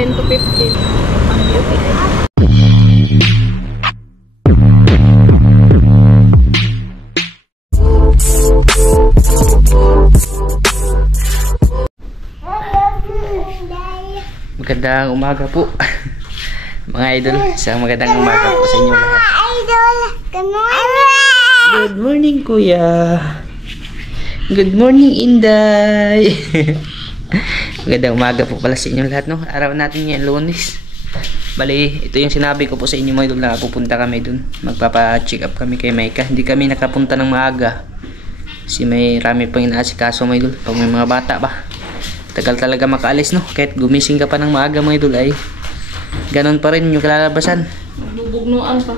10 to 15. Ang UTI. Magandang umaga po mga idol, isang magandang umaga po sa inyo lahat. Good morning kuya. Good morning Inday. Magandang umaga po pala sa inyo lahat, no? Araw natin ngayon, Lunes. Bali, ito yung sinabi ko po sa inyo mga idol na pupunta kami dun. Magpapa-check up kami kay Maika. Hindi kami nakapunta ng maaga kasi may rami pang inaasikaso mga idol. Pag may mga bata ba, tagal talaga makaalis, no? Kahit gumising ka pa ng maaga mga idol ay ganon pa rin yung kalalabasan. Bubugnuan pa.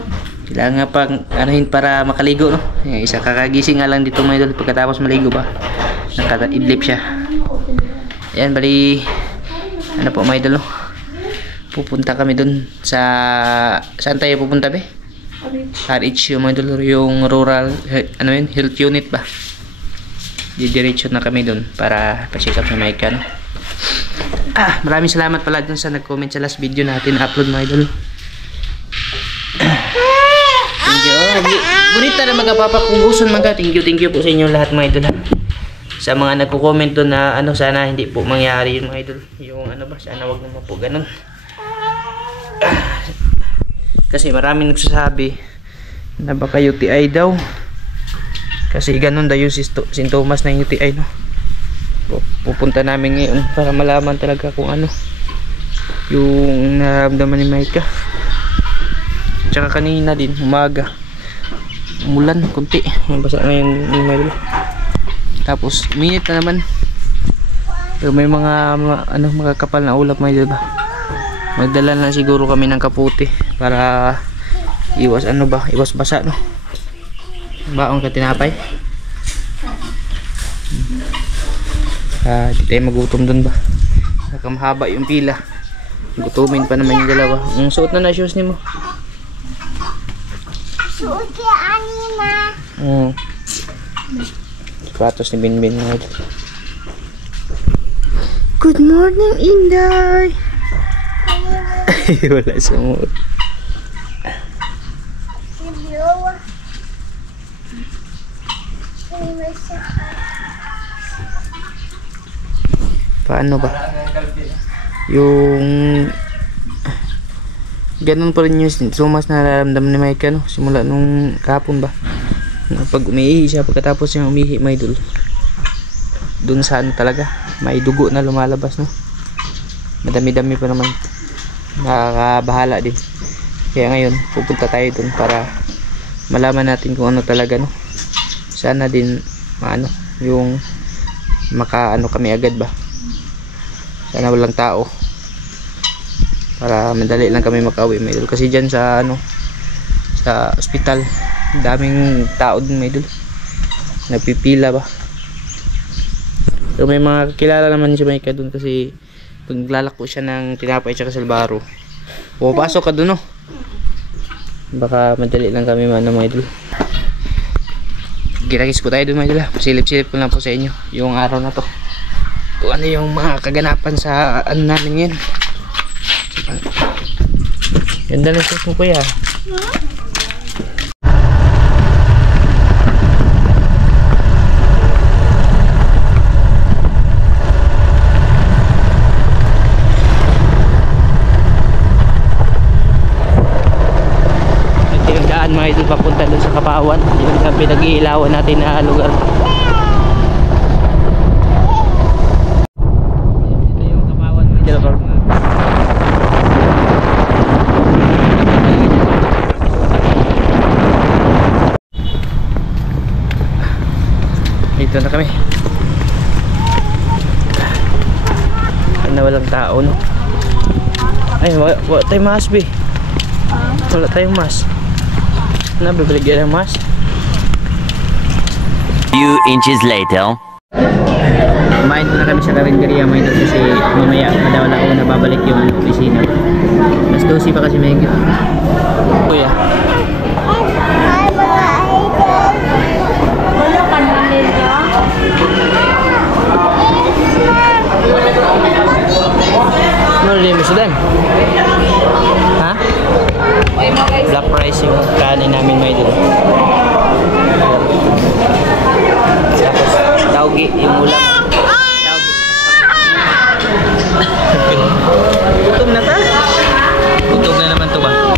Kailangan pang anuhin para makaligo, no? Isa kakagising nga lang dito mga idol. Pagkatapos maligo ba, nakaka-idlip siya. Ayan, bali ano po mga idol, no? Pupunta kami dun sa, saan tayo pupunta be? RH yung mga idol, yung rural ano yun, health unit ba? Didiretso na kami dun para pa-check up sa Maika, no? Maraming salamat pala dun sa nag-comment sa last video natin upload mga idol. Thank you. Gunita na magkapapakuguson mga. Thank you po sa inyo lahat mga idol. Sa mga nagko-comment dun na ano, sana hindi po mangyari yun mga idol. Yung ano ba, sana wag naman po ganun. Kasi maraming nagsasabi na baka UTI daw. Kasi ganun daw yung sintomas ng UTI, no? Pupunta namin ngayon para malaman talaga kung ano yung nararamdaman ni Maika. Tsaka kanina din, umaga, umulan, kunti. Basa na yung email. Tapos, minute na naman. Pero may mga ano, makakapal na ulap, may diba? Magdala na siguro kami ng kaputi para iwas ano ba, iwas basa, no? Baong ka tinapay. Di tayo magutom dun ba? Nakamahaba yung pila. Gutumin pa naman yung dalawa. Ang suot na shoes ni mo. Suot kaya anima. Sapatos ni Binbin. Good morning Inday. Wala sumot. Paano ba? Yung ganun pa rin yung sumas na nararamdaman ni Maika, no? Simula nung kahapon ba? Pag umiihi siya, pagkatapos yung umihi, may idol, dun saan talaga may dugo na lumalabas, no? Madami-dami pa naman. Nakakabahala din. Kaya ngayon, pupunta tayo dun para malaman natin kung ano talaga, no? Sana din maano, yung makaano kami agad ba? Sana walang tao para madali lang kami makauwi mga idol. Kasi dyan sa ano, sa ospital, daming tao din mga idol, nagpipila ba. So may mga kilala naman si Maika dun kasi paglalako siya ng tinapay tsaka salbaro, pupasok ka dun, no? Baka madali lang kami mga idol. Ginagis po tayo dun mga idol. Pasilip-silip ko lang po sa inyo yung araw na to, kung ano yung mga kaganapan sa ano namin ngayon. Ganda na suot mo kuya. Ito yung daan mga idol papunta dun sa Kapawan. Yung pinag-iilawan natin na lugar. Dito na kami. Na walang tao, no? Ay, wala tayong mask, be. Wala tayong mask. Nabibigyan ng mask. Few inches later. Kumain na kami sa karinderya mga idol kasi mamaya madawala ako na babalik yung opisina. Mas 12 pa kasi may higit. Kuya. Sudan. Ha? Black rice yung kanin namin may idol. Tapos taugi yung ulam. Gutom na ta? Gutom na naman to ba?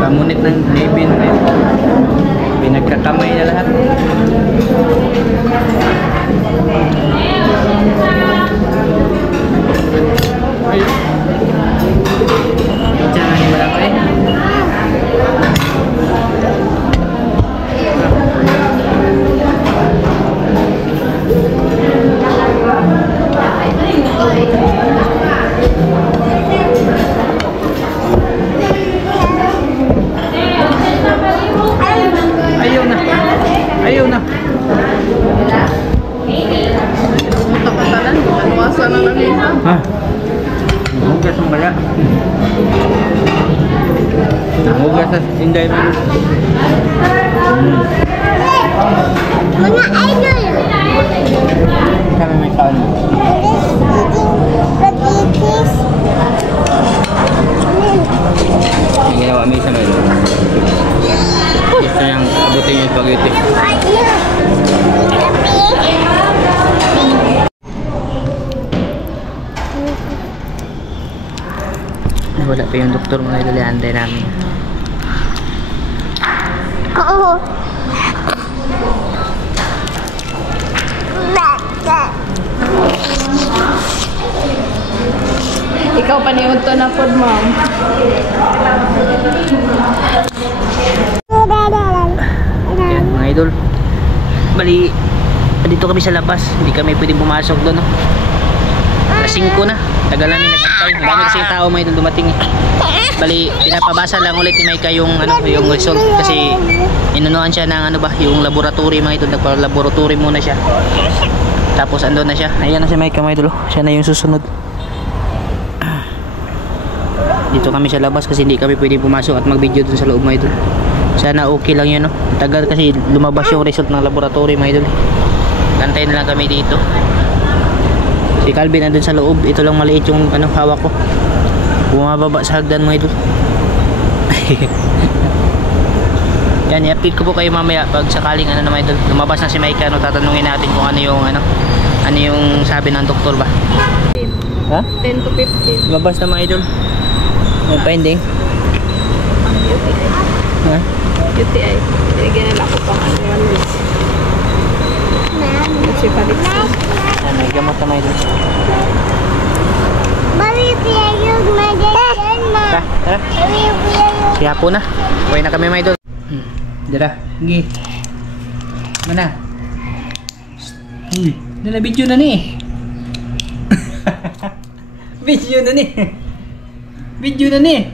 Pamunit ng Navy na yun. Pinagkakamay na lahat. Ay. Diyan na yung malaki. Ayaw na. Ayaw na. Tapatalan, bukasan na lang yun. Ha? Hugas ang bala. Hugas sa inday mo. Mga idol. Kami may kaon. Pagkikis. Ginawa may isa ngayon. Gusto niyang abutin yung spaghetti. Wala pa yung doktor mga idol, antay namin. Oo. Ikaw paniod to na pod, ma'am. Yan mga idol. Bali, dito kami sa labas. Hindi kami pwedeng pumasok doon. No? Alas 5 na. Tagal namin nagantay. Marami kasi tao mga idol dumating. Bali, pinapabasa lang ulit ni Maika yung, yung result. Kasi inunuan siya ng yung laboratory mga idol. Nagpa-laboratory muna siya. Tapos andun na siya. Ayan na si Maika mga idol. Siya na yung susunod. Dito kami sa labas kasi hindi kami pwede pumasok at mag-video dun sa loob mga idol. Sana okay lang yun, no? Tagal kasi lumabas yung result ng laboratory mga idol. Gantayin na lang kami dito. Si Calvin nandun sa loob. Ito lang maliit yung hawak ko. Bumababa sa hagdan mga idol. Yan, i-update ko po kayo mamaya pag sakaling na mga idol. Lumabas na si Maika, tatanungin natin kung ano yung sabi ng doktor ba. Ha? 10 to 15. Lumabas na mga idol. May finding? Ang UTI. Ha? UTI. Binigyan nila ako pang 1 week. Kasi palit. Yan, may gamot na mga idol. Mami, piyayog magandang ma. Tara. Mami, piyayog. Siya po na. Uwi na kami mga idol. Dara. Sige. Mana? Dala video na ni. Video na ni. Video na ni.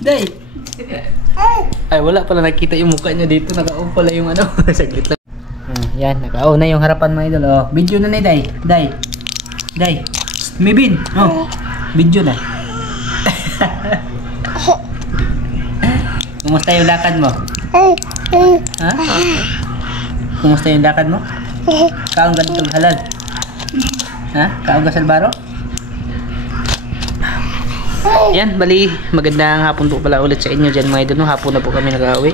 Day. Ay, wala pala nakita yung mukha niya dito. Naka-off pala yung saglit lang. Yan, naka-off na yung harapan mga idol. Oh, video na ni Day. Day. Day. Mibin. Oh, video na. Kumusta yung lakad mo? Ha? Kumusta yung lakad mo? Kaong ganitong halal? Ha? Kaong gasalbaro? Yan, bali, magandang hapon po pala ulit sa inyo dyan mga idol. No? Hapon na po kami nag-awi.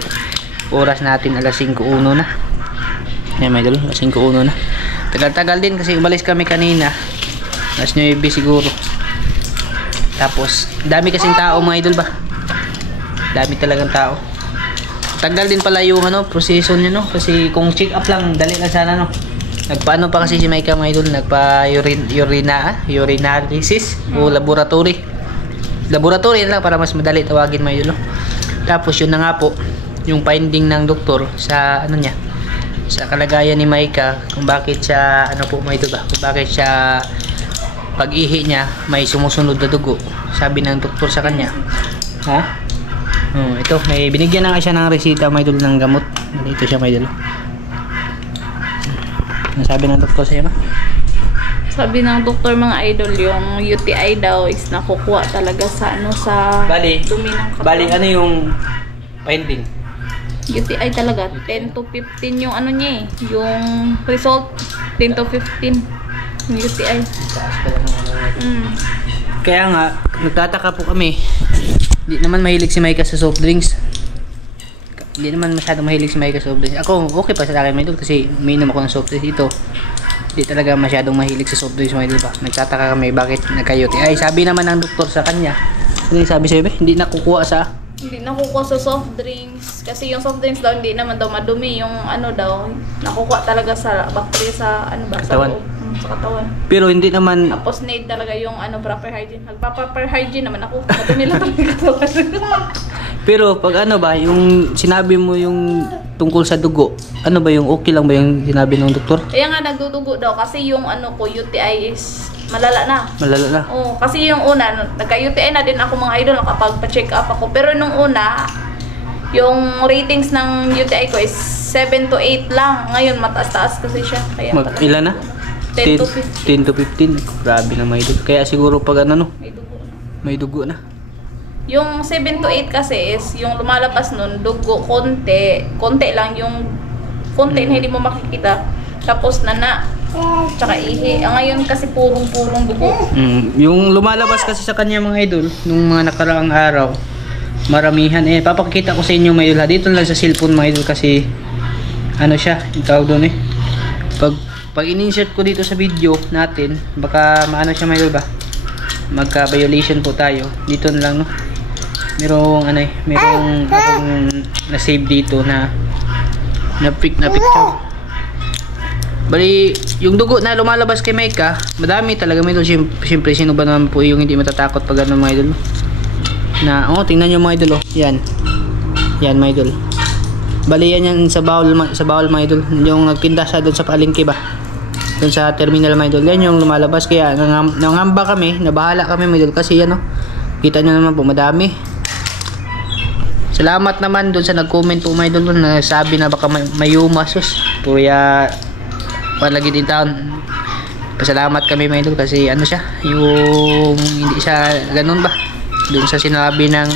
Oras natin alas 5:01 na. Yan mga idol, alas 5:01 na. Tagal-tagal din kasi umalis kami kanina. Alas 9 siguro. Tapos, dami kasing tao mga idol ba? Dami talagang tao. Tagal din pala yung proseso nyo, no? Kasi kung check up lang, dali lang sana, no? Nagpaano pa kasi si Maika mga idol, urinalysis o laboratory. Laboratory lang para mas madali tawagin mga idol, no? Tapos yun na nga po, yung finding ng doktor sa niya, sa kalagayan ni Maika, kung bakit siya, po mga idol ba? Kung bakit siya, pag-ihi niya, may sumusunod na dugo. Sabi ng doktor sa kanya, ha? Ito, may binigyan na nga siya ng resita mga idol ng gamot. Dito siya mga idol. Ano sabi ng doktor sa'yo, ma? Sabi ng doktor mga idol, yung UTI daw is nakukuha talaga sa sa Bali, dumi ng katawan. bali ano yung finding? UTI talaga. 10 to 15 yung ano niya eh. Yung result. 10 to 15. Yung UTI. Kaya nga, nagtataka po kami. Hindi naman mahilig si Micah sa soft drinks. Hindi naman masyadong mahilig si Micah sa soft drinks. Ako, okay pa sa akin, my idol, kasi umiinom ako ng soft drinks dito. Hindi talaga masyadong mahilig sa soft drinks, my idol ba. Nagtataka kami bakit nagka-UTI. Sabi naman ng doktor sa kanya, ano yung sabi sa'yo, hindi nakukuha sa... Hindi nakukuha sa soft drinks. Kasi yung soft drinks daw, hindi naman daw madumi. Yung ano daw, nakukuha talaga sa bacteria sa ano ba? Katawan. Sa loob. Sa katawan. Pero hindi naman... Tapos need talaga yung ano, proper hygiene. Nagpa-proper hygiene naman ako. Madumi lang talaga katawan. Pero pag ano ba, yung sinabi mo yung tungkol sa dugo, ano ba yung okay lang ba yung sinabi ng doktor? Kaya nga nagdudugo daw kasi yung ano ko, UTI is malala na. Malala na. Oo, kasi yung una, nagka-UTI na din ako mga idol kapag pa-check up ako. Pero nung una, yung ratings ng UTI ko is 7 to 8 lang. Ngayon, mataas-taas kasi siya. Kaya Ilan na? 10 to 15. 10 to 15. Grabe na may dugo. Kaya siguro pag ano no, May dugo na. may dugo na. Yung 7 to 8 kasi is, yung lumalabas nun, dugo, konti lang yung konti na hindi mo makikita. Tapos tsaka ihi. Ngayon kasi purong dugo. Yung lumalabas kasi sa kanya mga idol, nung mga nakaraang araw, maramihan. Papakita ko sa inyo mga idol. Dito lang sa cellphone mga idol kasi ano siya, yung tawag doon eh. Pag in-insert ko dito sa video natin, baka maano siya mga idol ba? Magka-violation po tayo. Dito na lang no. Merong akong na-save dito na picture. Bali, yung dugo na lumalabas kay Micah, madami talaga mga idol. Siyempre, sino ba naman po yung hindi matatakot pag ano mga idol? Tingnan nyo mga idol, Yan. Yan mga idol. Bali, yan sa bawal mga idol. Yung nagtinda siya doon sa palengke ba? Doon sa terminal mga idol. Yan yung lumalabas. Kaya nangamba kami, nabahala kami mga idol. Kasi yan kita nyo naman po, madami. Salamat naman doon sa nag-comment po mga idol na sabi na baka may umasos. Kuya palagi din taon. Pasalamat kami mga idol kasi ano siya, yung hindi siya ganun ba? Doon sa sinabi ng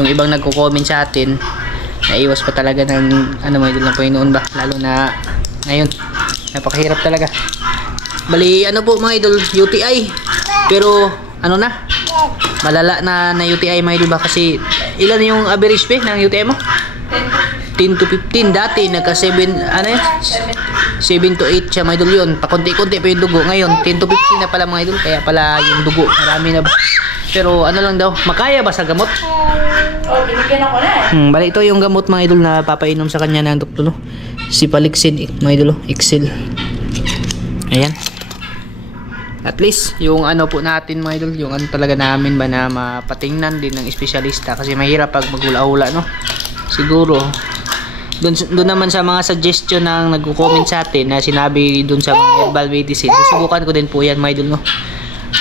yung ibang nagko-comment sa atin, naiwas pa talaga ng ano mga idol ng Panginoon ba? Lalo na ngayon, napakahirap talaga. Bali ano po mga idol, UTI. Pero ano na? Malala na UTI mga idol ba? Kasi ilan yung average pa ng UTI mo? 10 to 15. Dati nagka 7 to 8 siya mga idol yun. Pakunti-kunti pa yung dugo. Ngayon 10 to 15 na pala mga idol. Kaya pala yung dugo marami na ba. Pero ano lang daw, makaya ba sa gamot? Binigyan ako na Bali ito yung gamot mga idol na papainom sa kanya ng doktor si Palixin mga idol, Excel. Ayan. At least yung ano po natin mga idol, yung ano talaga namin ba na mapatingnan din ng espesyalista kasi mahirap pag maghula-hula no. Siguro doon naman sa mga suggestion ng nagko-comment sa atin na sinabi doon sa mga herbal medicine, susubukan ko din po yan mga idol no.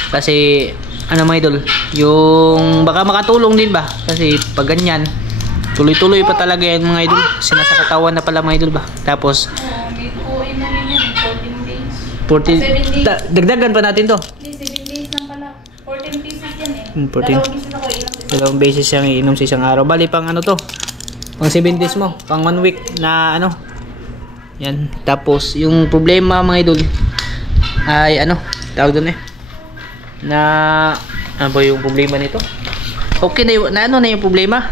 Kasi ano mga idol, yung baka makatulong din ba kasi pag ganyan tuloy-tuloy pa talaga yan mga idol, sinasa katawan na pala mga idol ba. Tapos 14 dagdagan pa natin to. 7 days lang pala. 14 pieces yan eh. 14. Dalawang beses siyang iinom sa isang araw. Bali pang ano to? Pang 7 days mo. Pang 1 week na ano. Yan. Tapos yung problema mga idol ay ano? Tawag doon na ano ba yung problema nito? Okay na yung ano na yung problema.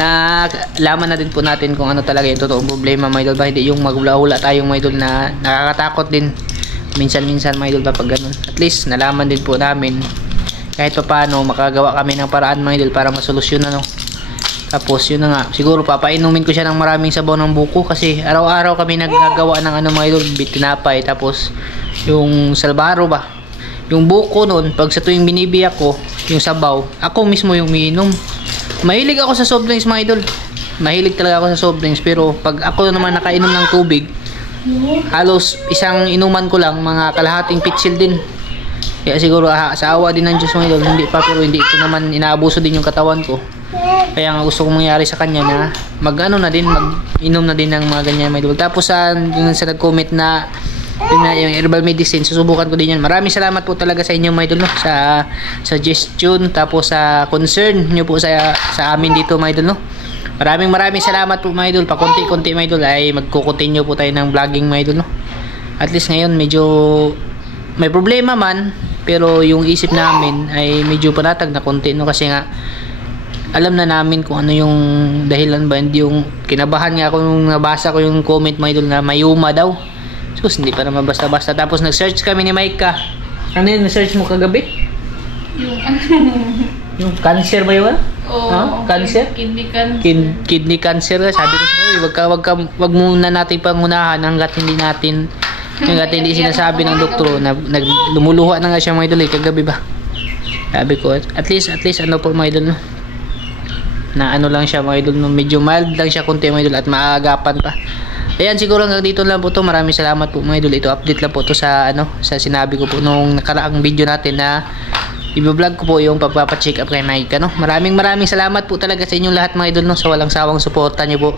Na laman na din po natin kung ano talaga yung totoong problema mga idol ba. Hindi yung maghula-hula tayong mga idol na nakakatakot din minsan-minsan mga idol ba pag ganun. At least nalaman din po namin kahit pa paano makagawa kami ng paraan mga idol para masolusyon no. Tapos yun na nga, siguro papainumin ko siya ng maraming sabaw ng buko kasi araw-araw kami naggagawa ng ano mga idol, tinapay. Tapos yung salbaro ba, yung buko noon pag sa tuwing binibiyak ko yung sabaw, ako mismo yung umiinom. Mahilig ako sa soft drinks mga idol, mahilig talaga ako sa soft drinks. Pero pag ako naman nakainom ng tubig, halos isang inuman ko lang mga kalahating pitsil din. Kaya siguro sa awa din ng Diyos mga idol, hindi pa, pero hindi ko naman inaabuso din yung katawan ko. Kaya nga gusto kong mangyari sa kanya na mag-ano na din, mag-inom na din ng mga ganyan mga idol. Tapos sa nag-comment na yung herbal medicine, susubukan ko din yan. Maraming salamat po talaga sa inyo mga idol no? Sa suggestion, tapos sa concern nyo po sa amin dito mga idol no? Maraming salamat po mga idol. Pakunti-kunti mga idol ay magko-continue po tayo ng vlogging mga idol, no? At least ngayon medyo may problema man, pero yung isip namin ay medyo panatag na konti, no? Kasi nga alam na namin kung ano yung dahilan ba. Hindi yung kinabahan nga ako yung nabasa ko yung comment mga idol na mayuma daw. So hindi pa naman basta-basta. Tapos nag-search kami ni Micah. Ano yun na-search mo kagabi? Yung Yung cancer ba yun? Cancer? Kidney cancer. Sabi ko sa wag muna natin pangunahan hanggat hindi sinasabi ng doktor na lumuluha na nga siya mga idol kagabi ba. Sabi ko at least ano po mga idol, no? Na ano lang siya mga idol, no? Medyo mild lang siya konti mga idol at maagapan pa. Ayan, siguro hanggang dito lang po to. Maraming salamat po mga idol. Ito update lang po to sa sa sinabi ko po nung nakaraang video natin na i-vlog ko po yung pagpapa-check up kay Micah, no? Maraming salamat po talaga sa inyong lahat mga idol, no? Sa walang sawang suporta niyo po.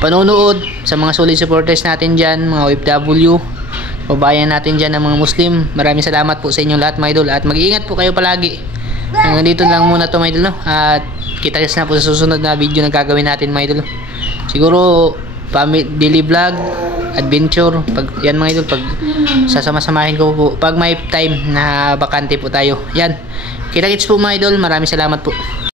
Panonood sa mga solid supporters natin diyan, mga OFW, babayan natin diyan ng mga Muslim. Maraming salamat po sa inyong lahat mga idol at mag-iingat po kayo palagi. Hanggang dito lang muna to mga idol, no? At kita-kits na po sa susunod na video na gagawin natin mga idol. Siguro daily vlog, adventure, pag yan mga idol, pag sasama-samahin ko po pag may time na bakante po tayo. Yan. Kita-kits po mga idol. Maraming salamat po.